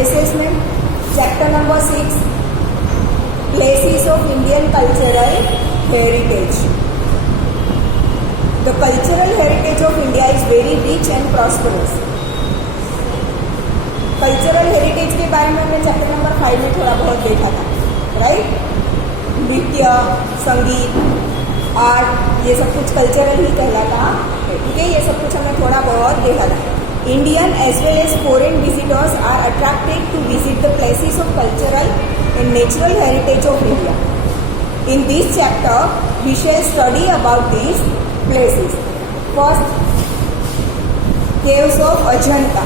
assessment. Chapter number 6, places of Indian cultural heritage. The cultural heritage of India is very rich and prosperous. Cultural heritage के बारे में हमने chapter number 5 में थोड़ा बहुत देखा था, राइट? नृत्य, संगीत, आर्ट, ये सब कुछ कल्चरल ही कहलाता है, ठीक है? ये सब कुछ हमने थोड़ा बहुत देखा था. Indian as well as foreign visitors are attracted to visit the places of cultural and natural heritage of India. In this chapter, we shall study about these places. First, caves of Ajanta.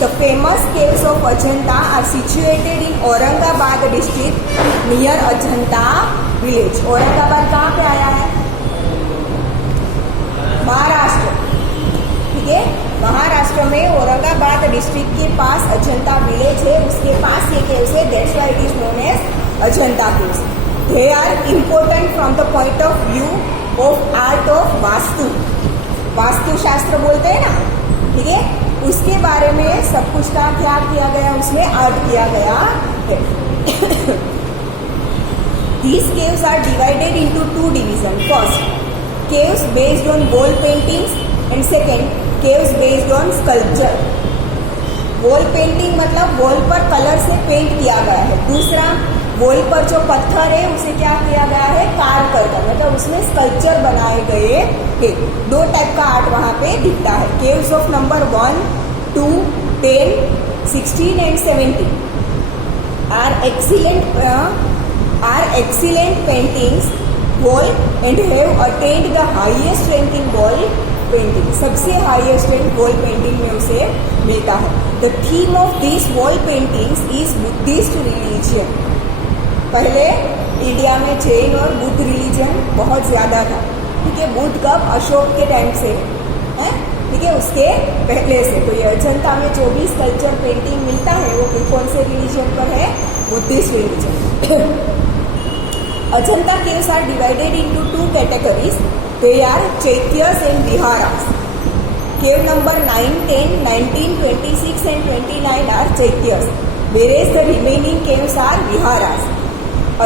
The famous caves of Ajanta are situated in Aurangabad district near Ajanta village. Aurangabad कहाँ पे आया है? महाराष्ट्र, ठीक है? महाराष्ट्र में Aurangabad district के पास Ajanta village है, उसके पास ये केव्स है. That's why it is known as Ajanta caves. They are important from the point of view of art of vastu. वास्तुशास्त्र बोलते हैं ना, ठीक है? उसके बारे में सब कुछ का क्या किया गया, उसमें आर्ट किया गया है. These caves are divided into two divisions. First, caves based on wall paintings and second, caves based on sculpture. Wall painting मतलब वॉल पर कलर से पेंट किया गया है. दूसरा, वॉल पर जो पत्थर है उसे क्या किया गया है, कार्व कर मतलब उसमें स्कल्पचर बनाए गए हैं. दो टाइप का आर्ट वहाँ पे दिखता है. Caves of number 1, 2, 10, 16 and 17 are excellent paintings wall and have attained the highest rank in wall painting. सबसे हाईएस्ट रैंक वॉल पेंटिंग में उसे मिलता है. The theme of this wall paintings is Buddhist religion. पहले इंडिया में जैन और Buddha religion बहुत ज्यादा था, ठीक है? बुद्ध कब? अशोक के टाइम से है, ठीक है? उसके पहले से. तो ये अजंता में जो भी स्कल्पचर पेंटिंग मिलता है वो कौन से रिलीजन पर है? Buddhist religion. Ajanta caves are divided into two categories. They are Chaityas and Viharas. Cave number 9, 10, 19, 26 and 29 are Chaityas, whereas the remaining caves are Viharas.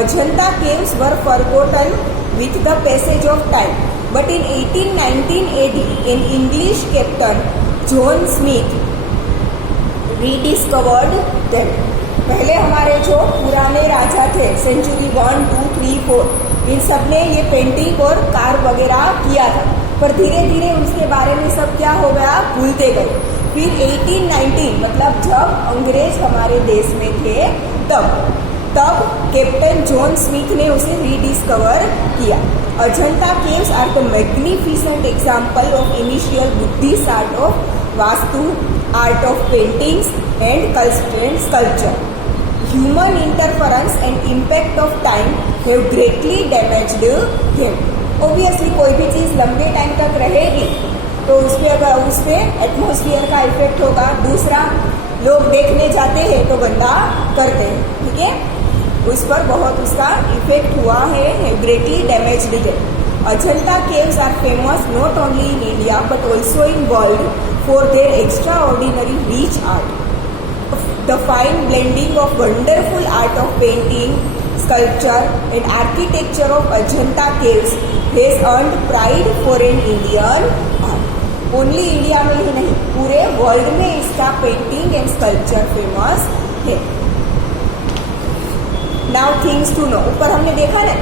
Ajanta caves were forgotten with the passage of time, but in 1819 AD, an English captain, John Smith, rediscovered them. पहले हमारे जो पुराने राजा थे, century 1, 2, 3, 4, इन सब ने ये painting और car वगैरह किया था, पर धीरे धीरे उसके बारे में सब क्या हो गया, भूलते गए. फिर 1819 मतलब जब अंग्रेज हमारे देश में थे तब कैप्टन जॉन स्मिथ ने उसे रीडिस्कवर किया. Ajanta caves are the magnificent example of initial Buddhist art of vastu, art of paintings and sculpture. Human interference and impact of time have greatly damaged them. Obviously कोई भी चीज़ लंबे टाइम तक रहेगी तो उस पर एटमोसफियर का इफेक्ट होगा. दूसरा, लोग देखने जाते हैं तो गंदा करते हैं, ठीक है? उस पर बहुत उसका इफेक्ट हुआ है. Greatly damaged them. Ajanta caves are famous not only in India but also in world for their extraordinary rich art. The fine blending of wonderful art of painting, sculpture and architecture of Ajanta caves has earned pride for an Indian art. Only India में ही नहीं, पूरे world में इसका painting and sculpture famous है. Now things to know. ऊपर हमने देखा ना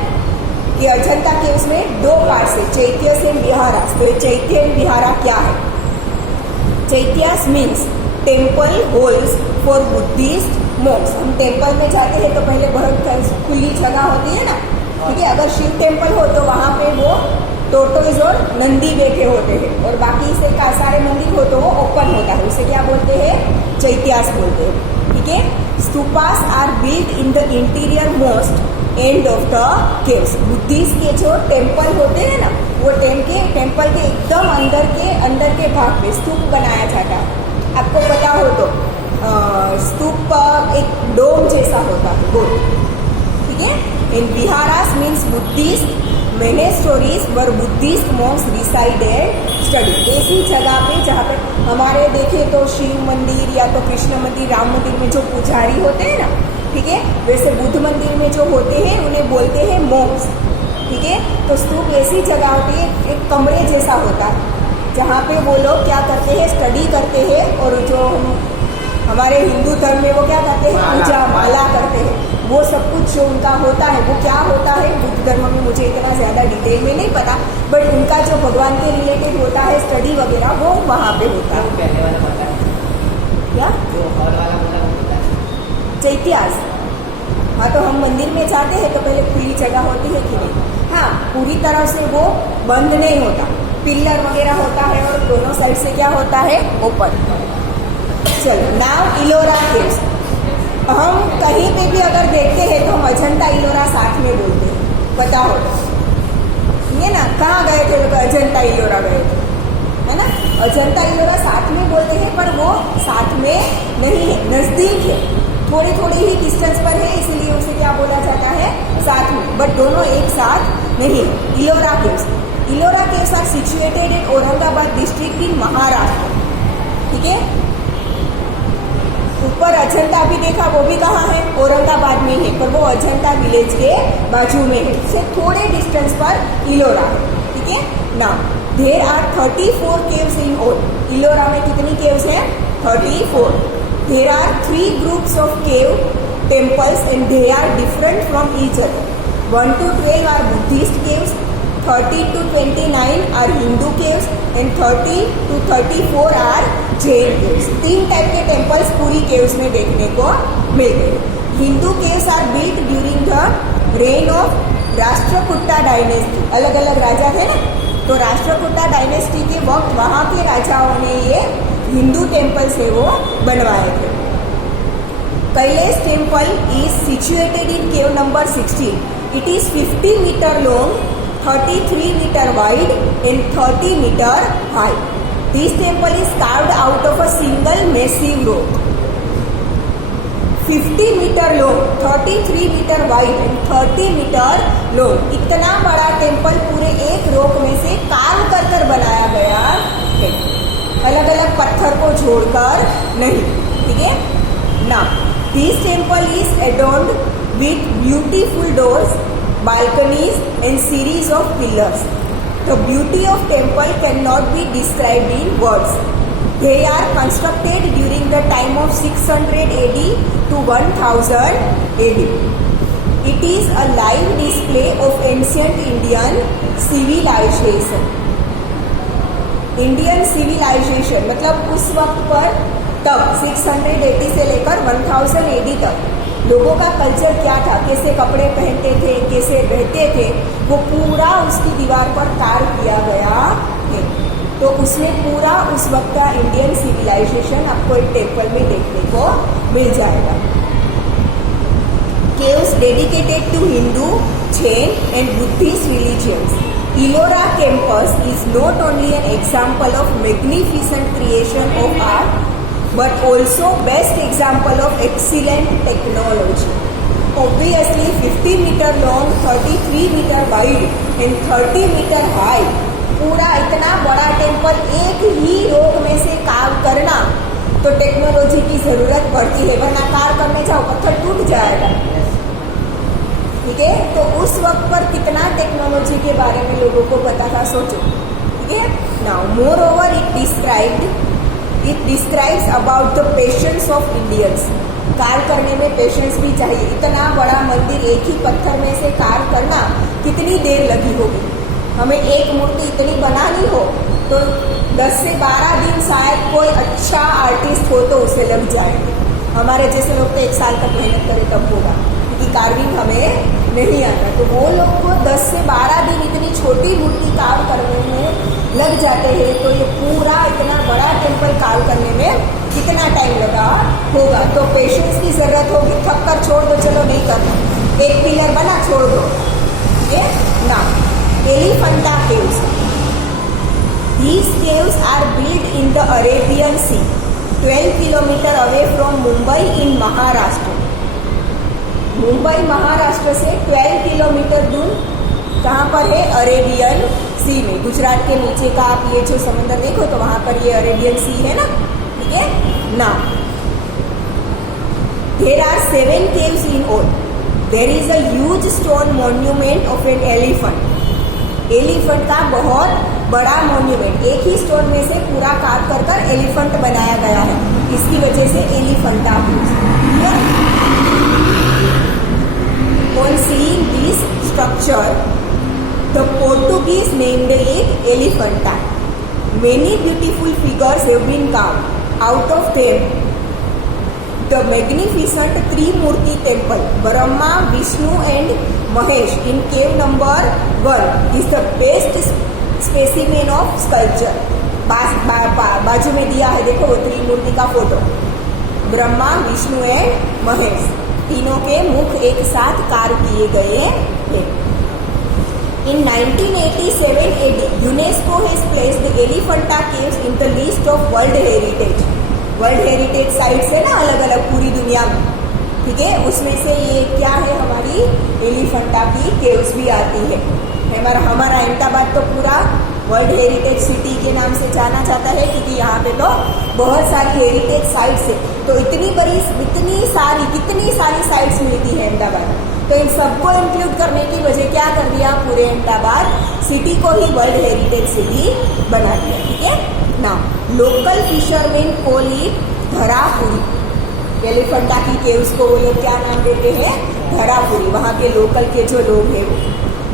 कि अजंता केव्स में दो पार्ट्स है, चैत्यस एंड विहारास. तो ये चैत्य एंड विहारा क्या है? Chaityas means temple halls for Buddhist monks. हम टेम्पल में जाते हैं तो पहले बहुत खुली जगह होती है ना, ठीक है? अगर शिव टेम्पल हो तो वहाँ पे वो टोटोइज और नंदी बैठे होते हैं, और बाकी से सारे मंदिर हो तो वो ओपन होता है. उसे क्या बोलते हैं? चैत्यास बोलते हैं, ठीक है? Stupas are built in the interior most end of the caves. Buddhist के जो टेम्पल होते हैं ना, वो टेम्पल के एकदम अंदर के भाग पे स्तूप बनाया जाता है. आपको पता हो तो स्तूप एक डोम जैसा होता है, गोल, ठीक है? इन viharas means Buddhist monasteries where Buddhist monks reside and study. ऐसी जगह पे जहाँ पे हमारे देखे तो शिव मंदिर या तो कृष्ण मंदिर, राम मंदिर में जो पुजारी होते हैं ना, ठीक है, वैसे बुद्ध मंदिर में जो होते हैं उन्हें बोलते हैं मॉन्क्स, ठीक है। तो स्तूप ऐसी जगह होती है, एक कमरे जैसा होता है, जहाँ पे वो लोग क्या करते हैं, स्टडी करते हैं। और जो हमारे हिंदू धर्म में वो क्या करते हैं, पूजा माला करते हैं। वो सब कुछ जो उनका होता है वो क्या होता है, बुद्ध धर्म में मुझे इतना ज़्यादा डिटेल में नहीं पता, बट उनका जो भगवान के रिलेटेड होता है स्टडी वगैरह, वो वहाँ पे होता है। क्या चैत्यास? हाँ, तो हम मंदिर में जाते हैं तो पहले खुली जगह होती है कि नहीं? हाँ, पूरी तरह से वो बंद नहीं होता, पिलर वगैरह होता है और दोनों साइड से क्या होता है, ओपन। चलो, नाउ इलोरा केव्स। हम कहीं पे भी अगर देखते हैं तो हम अजंता इलोरा साथ में बोलते हैं, पता हो ये ना, कहाँ गए थे लोग, अजंता इलोरा गए थे, है ना। अजंता इलोरा साथ में बोलते हैं, पर वो साथ में नहीं है, नजदीक है, थोड़ी थोड़ी ही डिस्टेंस पर है, इसीलिए उसे क्या बोला जाता है, साथ में, बट दोनों एक साथ नहीं है। Ellora caves, Ellora caves are situated in Aurangabad district in Maharashtra, ठीक है। ऊपर अजंता भी देखा, वो भी कहाँ है, औरंगाबाद में है, पर वो अजंता विलेज के बाजू में है, उससे थोड़े डिस्टेंस पर इलोरा है, ठीक है ना। There are 34 caves in all. Ellora में कितनी केव्स हैं, 34। There are 3 groups of cave temples and they are different from each other. 1 to 12 are Buddhist caves, 30 to 29 are Hindu caves and 30 to 34 are Jain caves. 3 type के temples पूरी caves में देखने को मिल गए। Hindu caves are built during the reign of Rashtrakuta dynasty. अलग अलग राजा थे ना, तो राष्ट्रकूटा डायनेस्टी के वक्त वहाँ के राजाओं ने ये हिंदू टेम्पल्स है वो बनवाए थे। Kailash temple is situated in cave number 16। It is 50 metre long, 33 meter wide and 30 meter high. This temple is carved out of a single massive rock. 50 meter long, 33 meter wide and 30 meter long. इतना बड़ा temple पूरे एक rock में से curve कर कर बनाया गया है, अलग अलग पत्थर को जोड़कर नहीं, ठीक है ना। This temple is adorned with beautiful doors, balconies and series of pillars. The beauty of temple cannot be described in words. They are constructed during the time of 600 AD to 1000 AD. It is a live display of ancient Indian civilization. Indian civilization मतलब उस वक्त पर, तब 600 AD से लेकर 1000 AD तक लोगों का कल्चर क्या था, कैसे कपड़े पहनते थे, कैसे रहते थे, वो पूरा उसकी दीवार पर कार्व किया गया है। तो उसमें पूरा उस वक्त का इंडियन सिविलाइजेशन आपको एक टेम्पल में देखने को मिल जाएगा। Caves dedicated to Hindu, Jain and Buddhist religions. Ellora campus is not only an example of magnificent creation of art, but also best example of excellent technology. Obviously 50 meter long, 33 meter wide and 30 meter high, पूरा इतना बड़ा temple एक ही rock में से curve करना, तो technology की जरूरत पड़ती है, वरना कार्व करने जाओ पत्थर टूट जाएगा, ठीक है। तो उस वक्त पर कितना टेक्नोलॉजी के बारे में लोगों को पता था, सोचो, ठीक है। Now more over It describes about the patience of Indians. Curve करने में पेशेंस भी चाहिए। इतना बड़ा मंदिर एक ही पत्थर में से कार्व करना कितनी देर लगी होगी। हमें एक मूर्ति इतनी बनानी हो तो 10 से 12 दिन शायद कोई अच्छा आर्टिस्ट हो तो उसे लग जाएंगे। हमारे जैसे लोग तो 1 साल तक मेहनत करें तब होगा, क्योंकि कार्विंग हमें नहीं आता। तो वो लोग को 10 से 12 दिन इतनी छोटी मूर्ति कार्व करने में लग जाते हैं, तो ये पूरा इतना बड़ा टेम्पल कार्व करने में कितना टाइम लगा होगा। तो पेशेंस की जरूरत होगी। थक कर छोड़ दो, चलो नहीं करना, एक पिलर बना छोड़ दो, ठीक है ना। Elephanta caves, these caves are built in the Arabian Sea, 12 kilometre away from Mumbai in Maharashtra. Mumbai Maharashtra से 12 किलोमीटर दूर कहाँ पर है? अरेबियन सी में। गुजरात के नीचे का आप ये जो समंदर देखो तो वहाँ पर ये अरेबियन सी है ना, ठीक है ना। There are 7 caves in all. There is a huge stone monument of an elephant. Elephant का बहुत बड़ा मॉन्यूमेंट, एक ही स्टोन में से पूरा काट कर कर एलिफेंट बनाया गया है, इसकी वजह से Elephanta. On seeing this structure, the Portuguese named it Elephanta. Many beautiful figures have been carved. Out of them, the magnificent Trimurti temple, Brahma, Vishnu and Mahesh in cave number 1 is the best specimen of sculpture. बाजू में दिया है देखो वो त्रिमूर्ति का photo, Brahma, Vishnu and Mahesh, तीनों के मुख एक साथ कार्य किए गए हैं। In 1987 AD, UNESCO has placed the Elephanta caves in the list of World Heritage. World heritage sites है ना अलग अलग पूरी दुनिया में, ठीक है। उसमें से ये क्या है? हमारी एलिफेंटा की केव्स भी आती है। हमारा अहमदाबाद तो पूरा वर्ल्ड हेरिटेज सिटी के नाम से जाना जाता है, क्योंकि यहाँ पे तो बहुत सारी हेरिटेज साइट्स है। तो कितनी सारी साइट्स मिलती है अहमदाबाद, तो इन सबको इंक्लूड करने की वजह क्या कर दिया? पूरे अहमदाबाद सिटी को ही वर्ल्ड हेरिटेज सिटी बना दिया, ठीक है ना। Local fisherman call it Dharapuri. Elephanta की केव्स को वो लोग क्या नाम देते हैं? धरापुरी। वहाँ के लोकल के जो लोग हैं वो।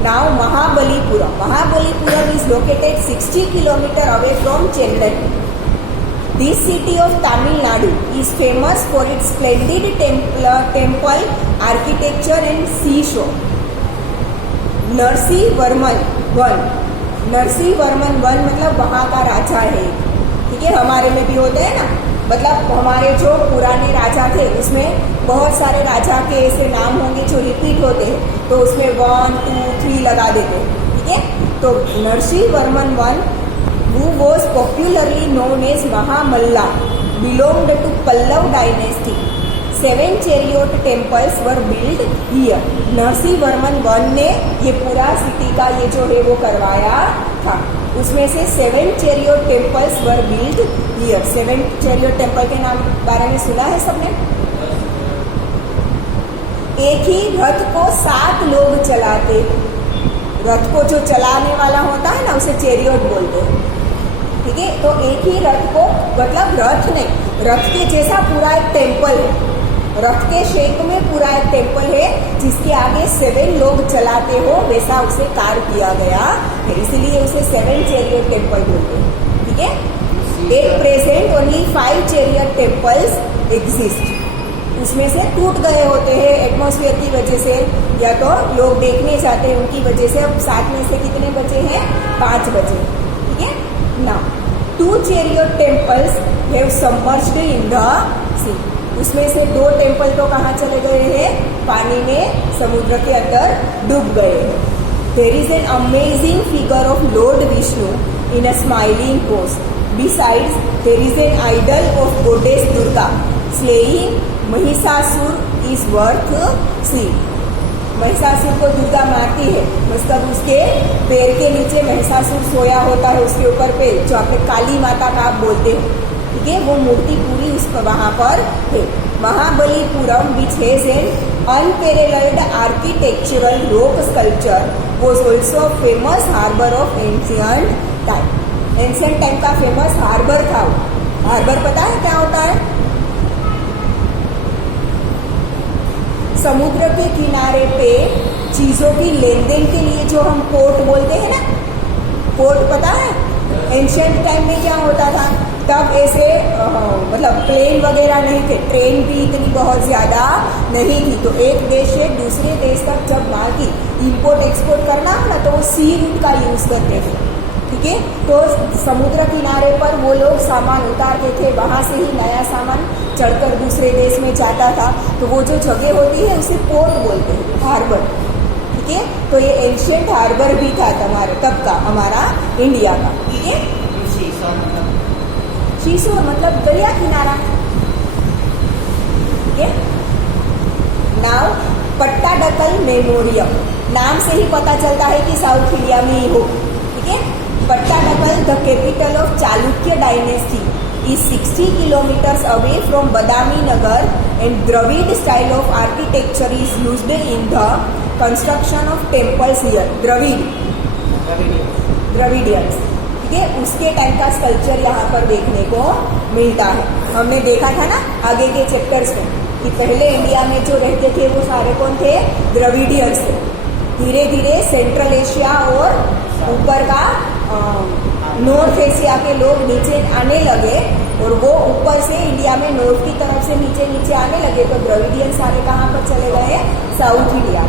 Now Mahabalipuram is located 60 kilometre away from Chennai. This city of Tamil Nadu is famous for its splendid temple architecture and seashore. Narasimhavarman one मतलब वहाँ का राजा है, ठीक है। हमारे में भी होते हैं ना, मतलब हमारे जो पुराने राजा थे उसमें बहुत सारे राजा के ऐसे नाम होंगे जो रिपीट होते हैं, तो उसमें 1, 2, 3 लगा देते हैं, ठीक है। तो Narasimhavarman one, who was popularly known as Mahamalla, belonged to Pallav dynasty. 7 chariot temples were built here. Narasimhavarman one ने ये पूरा सिटी का ये जो है वो करवाया था। उसमें से 7 chariot temples were built here. 7 chariot temple के नाम बारे में सुना है सबने? एक ही रथ को 7 लोग चलाते। रथ को जो चलाने वाला होता है ना उसे चैरियट बोलते हैं, ठीक है। तो एक ही रथ को, मतलब रथ नहीं, रथ के जैसा पूरा एक टेम्पल है, रथ के शेप में पूरा एक टेम्पल है जिसके आगे 7 लोग चलाते हो, वैसा उसे कार्य किया गया है, इसीलिए उसे 7 चैरियट टेम्पल बोलते हैं, ठीक है। At present only 5 chariot temples exist. उसमें से टूट गए होते हैं एटमॉस्फेयर की वजह से, या तो लोग देखने जाते हैं उनकी वजह से। अब 7 में से कितने बचे हैं? 5 बचे, ठीक है ना। 2 chariot temples have submerged in the sea. उसमें से 2 टेम्पल तो कहाँ चले गए हैं? पानी में, समुद्र के अंदर डूब गए हैं। There is an amazing figure of Lord Vishnu in a smiling pose. Besides, there is an idol of goddess Durga. Slaying Mahishasura is worth seeing. Mahishasura को दुर्गा मारती है, मतलब उसके पैर के नीचे महिषासुर सोया होता है, उसके ऊपर पे जो आपने काली माता का आप बोलते हैं, ठीक है। वो मूर्ति पूरी उस वहाँ पर है। Mahabalipuram which has an unparalleled architectural rock sculpture was also famous harbour of ancient time. Ancient time का फेमस हार्बर था। हार्बर पता है क्या होता है? समुद्र के किनारे पे चीजों की लेन देन के लिए जो हम पोर्ट बोलते हैं ना, पोर्ट पता है? एंशिएंट टाइम में क्या होता था? तब ऐसे मतलब प्लेन वगैरह नहीं थे, ट्रेन भी इतनी बहुत ज्यादा नहीं थी, तो एक देश से दूसरे देश तक जब माल की इंपोर्ट एक्सपोर्ट करना हो ना, तो वो सी रूट का यूज करते थे, ठीक है। तो समुद्र किनारे पर वो लोग सामान उतारते थे, वहां से ही नया सामान चढ़कर दूसरे देश में जाता था। तो वो जो जगह होती है उसे पोर्ट बोलते हैं, हार्बर, ठीक है। तो ये एंशिएंट हार्बर भी था तब का हमारा इंडिया का, ठीक है। शीशोर मतलब दरिया किनारा, ठीक है। नाउ पट्टाडकल मेमोरियम, नाम से ही पता चलता है कि साउथ इंडिया में ही हो, ठीक है। Pattadakal, the capital of Chalukya dynasty, is 60 kilometers away from Badami Nagar, and Dravid style of architecture is used in the construction of temples here. Dravidians, ठीक है, उसके टाइम का स्कल्पचर यहाँ पर देखने को मिलता है। हमने देखा था ना आगे के चैप्टर्स में कि पहले इंडिया में जो रहते थे वो सारे कौन थे? द्रविडियंस थे। धीरे धीरे सेंट्रल एशिया और ऊपर का नॉर्थ एशिया के लोग नीचे आने लगे, और वो ऊपर से इंडिया में नॉर्थ की तरफ से नीचे नीचे आने लगे, तो द्रविडियन सारे कहाँ पर चले गए? South India.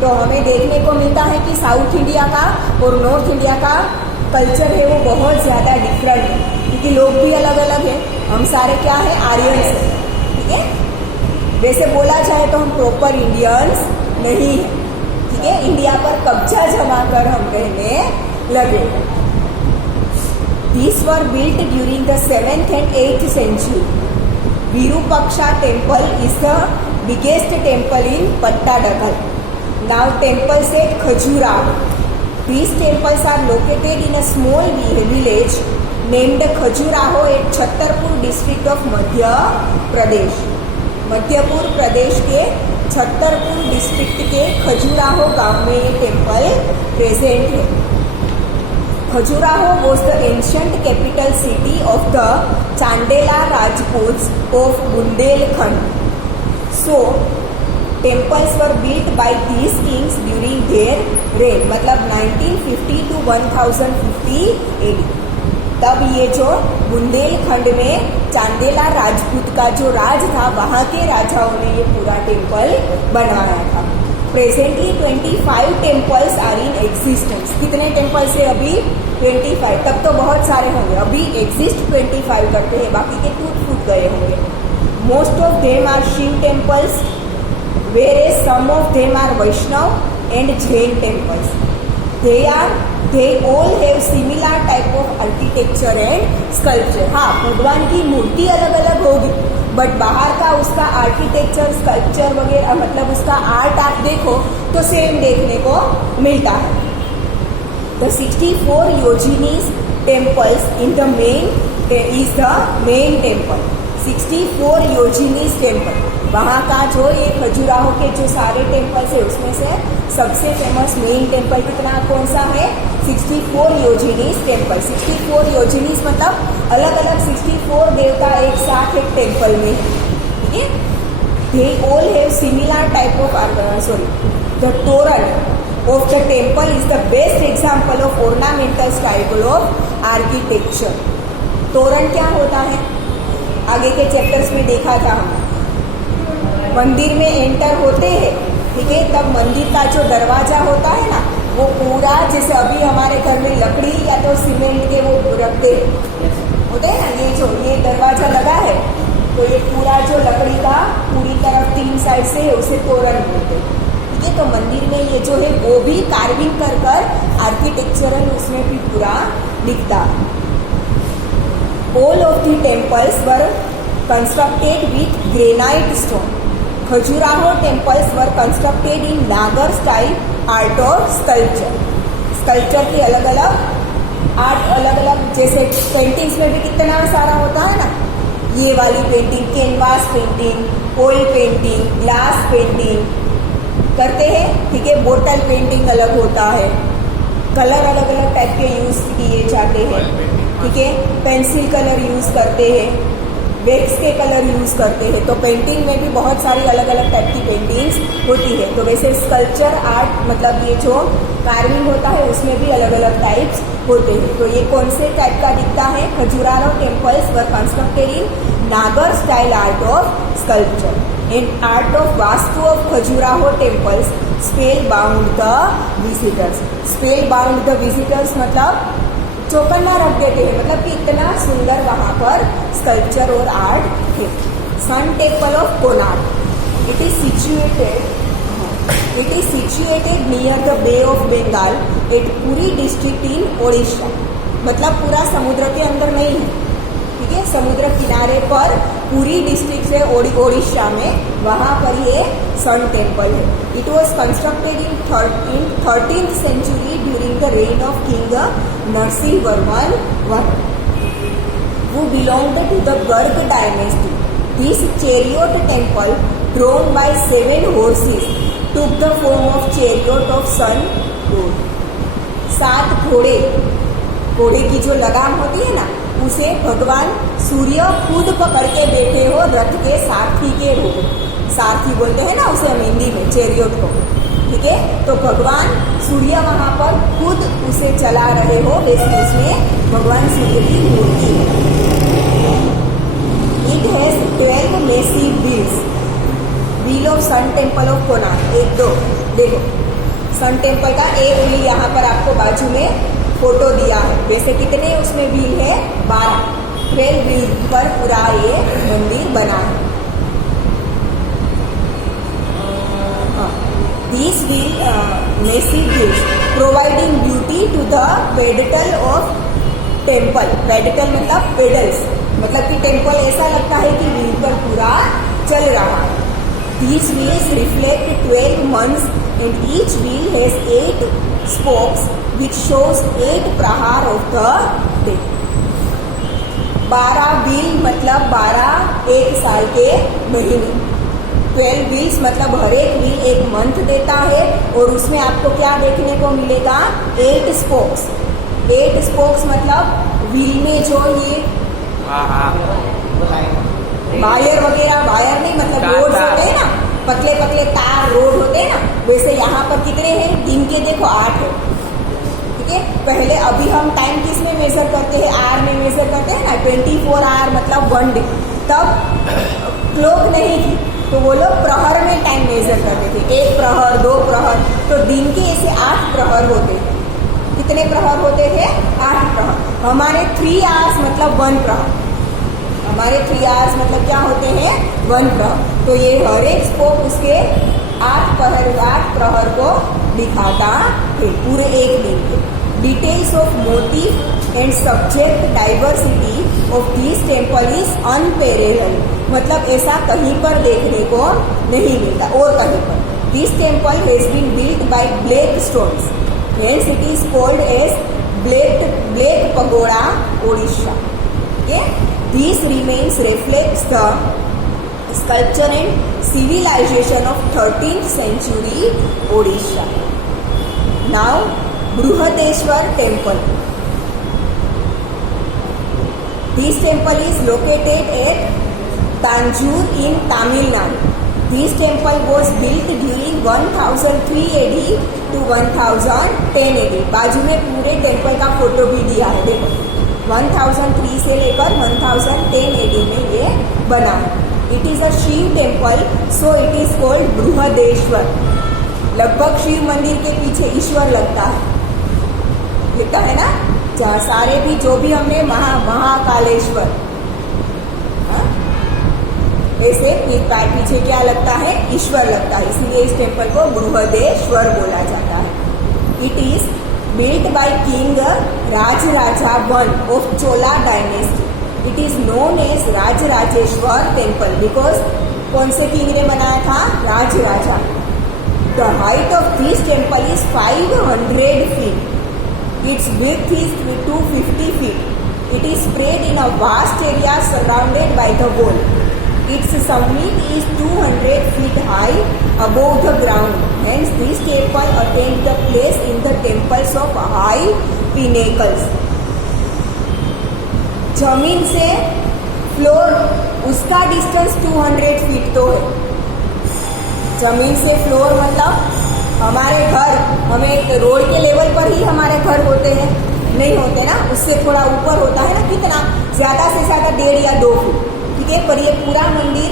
तो हमें देखने को मिलता है कि साउथ इंडिया का और नॉर्थ इंडिया का कल्चर है वो बहुत ज़्यादा डिफरेंट है, क्योंकि लोग भी अलग अलग हैं। हम सारे क्या है? आर्यंस हैं, ठीक है। वैसे बोला जाए तो हम प्रॉपर इंडियंस नहीं हैं, ठीक है। इंडिया पर कब्जा जमा कर हम रहने लगे। These were built during the 7th and 8th century. Virupaksha temple is the biggest temple in Pattadakal. Now temples at Khajuraho. These temples are located in a small village named Khajuraho at Chhattarpur district of Madhya Pradesh. Madhyapur प्रदेश के Chhatarpur district के खजुराहो गांव में ये temple present है। Khajuraho was the ancient capital city of the Chandela Rajputs of Bundelkhand. So, temples were built by these kings during their reign, मतलब 1950 to 1050 AD। तब ये जो बुंदेलखंड में चांदेला राजपूत का जो राज था, वहाँ के राजाओं ने ये पूरा टेम्पल बनवाया था। Presently 25 temples are in existence. कितने टेम्पल्स है अभी? 25। तब तो बहुत सारे होंगे, अभी एग्जिस्ट 25 करते हैं, बाकी के टूट फूट गए होंगे। Most of them are Shiva temples, whereas some of them are Vaishnav and Jain temples. They all have similar type of architecture and sculpture. हाँ, भगवान की मूर्ति अलग अलग होगी, बट बाहर का उसका आर्किटेक्चर, स्कल्पचर वगैरह, मतलब उसका आर्ट आप देखो तो सेम देखने को मिलता है। The 64 Yoginis temples in the is the main temple. 64 योजिनीस temple, वहाँ का जो ये खजुराहो के जो सारे टेम्पल्स है उसमें से सबसे फेमस मेन टेम्पल कितना कौन सा है? 64 योजिनीस टेम्पल। 64 योजिनीस मतलब अलग अलग 64 देवता एक साथ एक टेम्पल में है, ठीक है। They all have similar type of the torana of the temple is the best example of ornamental style of architecture. तोरण क्या होता है? आगे के चैप्टर्स में देखा था हम। मंदिर में एंटर होते हैं, ठीक है, तब मंदिर का जो दरवाजा होता है ना, वो पूरा जैसे अभी हमारे घर में लकड़ी या तो सीमेंट के वो रखते होते हैं ना, ये दरवाजा लगा है तो ये पूरा जो लकड़ी का पूरी तरफ 3 साइड से है उसे तोरण बोलते हैं, ठीक है। तो मंदिर में ये जो है वो भी कार्विंग कर आर्किटेक्चरल उसमें भी पूरा दिखता। All of the temples were constructed with granite stone. Khajuraho temples were constructed in Nagar style art or sculpture. Sculpture की अलग अलग आर्ट, अलग अलग, जैसे पेंटिंग्स में भी कितना सारा होता है ना, ये वाली painting, canvas painting, oil painting, glass painting करते हैं, ठीक है। बोतल पेंटिंग अलग होता है, कलर अलग अलग टाइप के यूज किए जाते हैं, ठीक है। पेंसिल कलर यूज करते हैं, वैक्स के कलर यूज करते हैं। तो पेंटिंग में भी बहुत सारी अलग अलग टाइप की पेंटिंग्स होती है। तो वैसे स्कल्पचर आर्ट मतलब ये जो कार्विंग होता है उसमें भी अलग अलग टाइप्स होते हैं। तो ये कौन से टाइप का दिखता है? Khajuraho temples were constructed in Nagara style art of sculpture. In art of vastu of Khajuraho temples spell bound the visitors. Spell bound the visitors मतलब चौकन्ना रख देते हैं, मतलब कि इतना सुंदर वहाँ पर स्कल्पचर और आर्ट है। Sun temple of Konark, it is situated near the bay of Bengal at Puri district in Odisha. मतलब पूरा समुद्र के अंदर नहीं है, ठीक है, समुद्र किनारे पर पुरी डिस्ट्रिक्ट है ओडिशा में, वहाँ पर ये सन टेम्पल है. It was constructed in 13th century during the reign of king Narasimhavarman I, who belonged to the Garg dynasty. This chariot temple, drawn by 7 horses, took the form of chariot of sun god. 7 घोड़े की जो लगाम होती है ना, उसे भगवान सूर्य खुद पकड़ के बैठे हो रथ के सारथी के रूप में. सारथी बोलते हैं ना उसे हम हिंदी में, चैरियट को. ठीक है, तो भगवान सूर्य वहां पर खुद उसे चला रहे हो, वैसे उसमें भगवान सूर्य की मूर्ति है. It has 12 massive wheels. Wheel of sun temple of Konark. 1 2 देखो, सन टेम्पल का एक व्हील यहाँ पर आपको बाजू में फोटो दिया है. वैसे कितने उसमें व्हील है? 12. 12 व्हील पर पूरा ये मंदिर बना है. These massive wheels providing beauty to the pedestal of temple. Pedestal मतलब pedals, मतलब कि टेम्पल ऐसा लगता है कि व्हील पर पूरा चल रहा है. These wheels reflect 12 months and each wheel has 8 spokes which shows 8 prahar of the day. 12 wheel मतलब 12 एक साल के महीने. 12 व्हील्स मतलब हर एक व्हील एक मंथ देता है, और उसमें आपको क्या देखने को मिलेगा? 8 स्पोक्स. 8 स्पोक्स मतलब व्हील में जो ये वायर वगैरह, वायर नहीं मतलब रोड होते हैं ना, पतले पतले तार रोड होते हैं ना, वैसे यहाँ पर कितने हैं? दिन के देखो 8 है. ठीक है, पहले अभी हम टाइम किस में मेजर करते हैं? आर में मेजर करते हैं ना. 24 आवर मतलब 1 डे. तब क्लॉक नहीं थी, तो वो लोग प्रहर में टाइम मेजर करते थे. 1 प्रहर 2 प्रहर. तो दिन के ऐसे 8 प्रहर होते थे. कितने प्रहर होते थे? 8 प्रहर. हमारे 3 आवर्स मतलब 1 प्रहर. हमारे 3 आवर्स मतलब क्या होते हैं? 1 प्रहर. तो ये हर एक स्पोक उसके 8 प्रहर को दिखाता है पूरे एक दिन के. Details of motif and subject diversity of this temple is unparalleled. मतलब ऐसा कहीं पर देखने को नहीं मिलता और कहीं पर. This temple has been built by black stones, hence it is called as black pagoda Odisha. This remains reflects the sculpture and civilization of 13th century Odisha. Now, Bruhadeshwar Temple. This temple is located at Tanjore in Tamil Nadu. This temple was built during 1003 AD to 1010 AD. बाजू में पूरे temple का photo भी दिया है, देखो. 1003 से लेकर 1010 AD में ये बना है. It is a Shiva temple, so it is called Brihadeshwara. लगभग शिव मंदिर के पीछे ईश्वर लगता है, लिखा है ना. जहाँ सारे भी जो भी हमने महाकालेश्वर, ऐसे पीछे क्या लगता है? ईश्वर लगता है. इसलिए इस टेम्पल को बृहदेश्वर बोला जाता है. It is built by King Rajaraja I of Chola dynasty. It is known as Rajarajeshwar temple because कौन से किंग ने बनाया था? Rajaraja. The height of this temple is 500 feet. Its width is 250 feet. It is spread in a vast area surrounded by the wall. Its summit is 200 feet high above the ground. Hence, this temple attained the place in the temples of high pinnacles. जमीन से floor उसका distance 200 feet तो है. जमीन से floor मतलब हमारे घर, हमें रोड के लेवल पर ही हमारे घर होते हैं, नहीं होते ना, उससे थोड़ा ऊपर होता है ना. कितना? ज्यादा से ज्यादा 1.5 या 2 फीट. ठीक है, पर ये पूरा मंदिर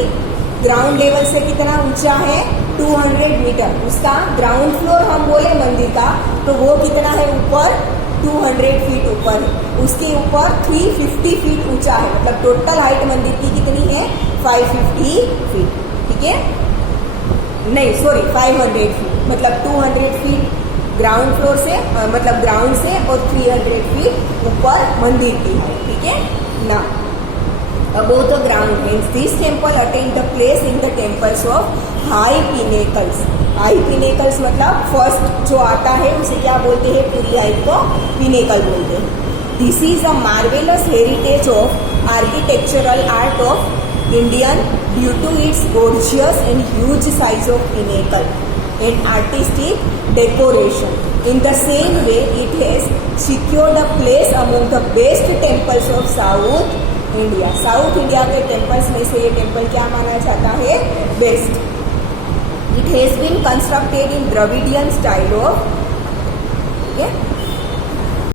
ग्राउंड लेवल से कितना ऊंचा है? 200 मीटर. उसका ग्राउंड फ्लोर हम बोले मंदिर का, तो वो कितना है ऊपर? 200 फीट ऊपर है. उसके ऊपर 350 फीट ऊंचा है. मतलब टोटल हाइट मंदिर की कितनी है? 550 फीट. ठीक है, नहीं सॉरी 500 फीट. मतलब 200 फीट ग्राउंड फ्लोर से, मतलब ग्राउंड से, और 300 फीट ऊपर मंदिर की है. ठीक है ना. above the ground. Hence, this temple attained the place in the temples of high pinnacles. High pinnacles मतलब फर्स्ट जो आता है उसे क्या बोलते हैं, पूरी हाइट को पिनेकल बोलते हैं. This is a marvellous heritage of architectural art of Indian due to its gorgeous and huge size of pinnacle and artistic decoration. In the same way, it has secured a place among the best temples of South India. South India के temples में से ये temple क्या माना जाता है, best. It has been constructed in Dravidian style of, okay?